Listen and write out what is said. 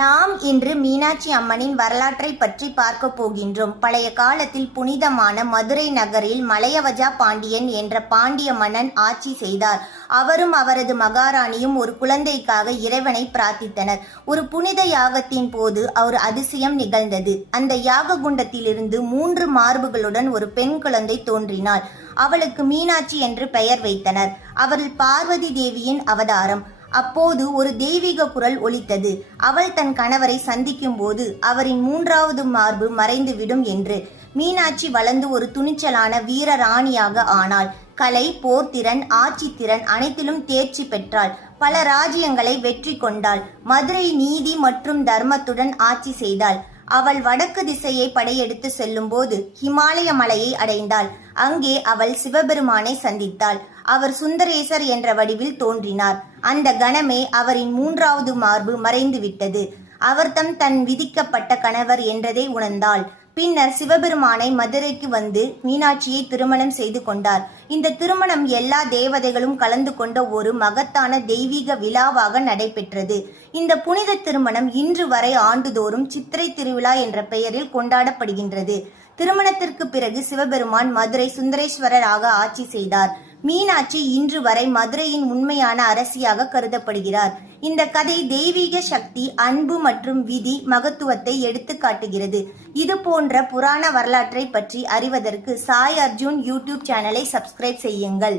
நாம் இன்று மீனாட்சி அம்மனின் வரலாற்றை பற்றி பார்க்க போகின்றோம். பழைய காலத்தில் புனிதமான மதுரை நகரில் மலையவஜா பாண்டியன் என்ற பாண்டிய மன்னன் ஆட்சி செய்தார். அவரும் அவரது மகாராணியும் ஒரு குழந்தைக்காக இறைவனை பிரார்த்தித்தனர். ஒரு புனித யாகத்தின் போது ஒரு அதிசயம் நிகழ்ந்தது. அந்த யாக குண்டத்திலிருந்து 3 மார்புகளுடன் ஒரு பெண் குழந்தை தோன்றினாள். அவளுக்கு மீனாட்சி என்று பெயர் வைத்தனர். அவள் பார்வதி தேவியின் அவதாரம். அப்போது ஒரு தெய்வீக குரல் ஒலித்தது. அவள் தன் கணவரை சந்திக்கும் போது அவரின் 3வது மார்பு மறைந்துவிடும் என்று. மீனாட்சி வளர்ந்து ஒரு துணிச்சலான வீர ராணியாக ஆனாள். கலை, போர்த்திறன், ஆட்சித்திறன் அனைத்திலும் தேர்ச்சி பெற்றாள். பல ராஜ்யங்களை வெற்றி கொண்டாள். மதுரை நீதி மற்றும் தர்மத்துடன் ஆட்சி செய்தாள். அவள் வடக்கு திசையை படையெடுத்து செல்லும் போது ஹிமாலய மலையை அடைந்தாள். அங்கே அவள் சிவபெருமானை சந்தித்தாள். அவர் சுந்தரேசர் என்ற வடிவில் தோன்றினார். அந்த கணமே அவரின் 3வது மார்பு மறைந்துவிட்டது. அவர் தன் விதிக்கப்பட்ட கணவர் என்றதை உணர்ந்தாள். பின்னர் சிவபெருமானை மதுரைக்கு வந்து மீனாட்சியை திருமணம் செய்து கொண்டார். இந்த திருமணம் எல்லா தேவதைகளும் கலந்து கொண்ட ஒரு மகத்தான தெய்வீக விழாவாக நடைபெற்றது. இந்த புனித திருமணம் இன்று வரை ஆண்டுதோறும் சித்திரை திருவிழா என்ற பெயரில் கொண்டாடப்படுகின்றது. திருமணத்திற்கு பிறகு சிவபெருமான் மதுரை சுந்தரேஸ்வரராக ஆட்சி செய்தார். மீனாட்சி இன்று வரை மதுரையின் உண்மையான அரசியாக கருதப்படுகிறார். இந்த கதை தெய்வீக சக்தி, அன்பு மற்றும் விதி மகத்துவத்தை எடுத்து காட்டுகிறது. இது போன்ற புராண வரலாற்றை பற்றி அறிவதற்கு சாய் அர்ஜுன் யூடியூப் சேனலை சப்ஸ்கிரைப் செய்யுங்கள்.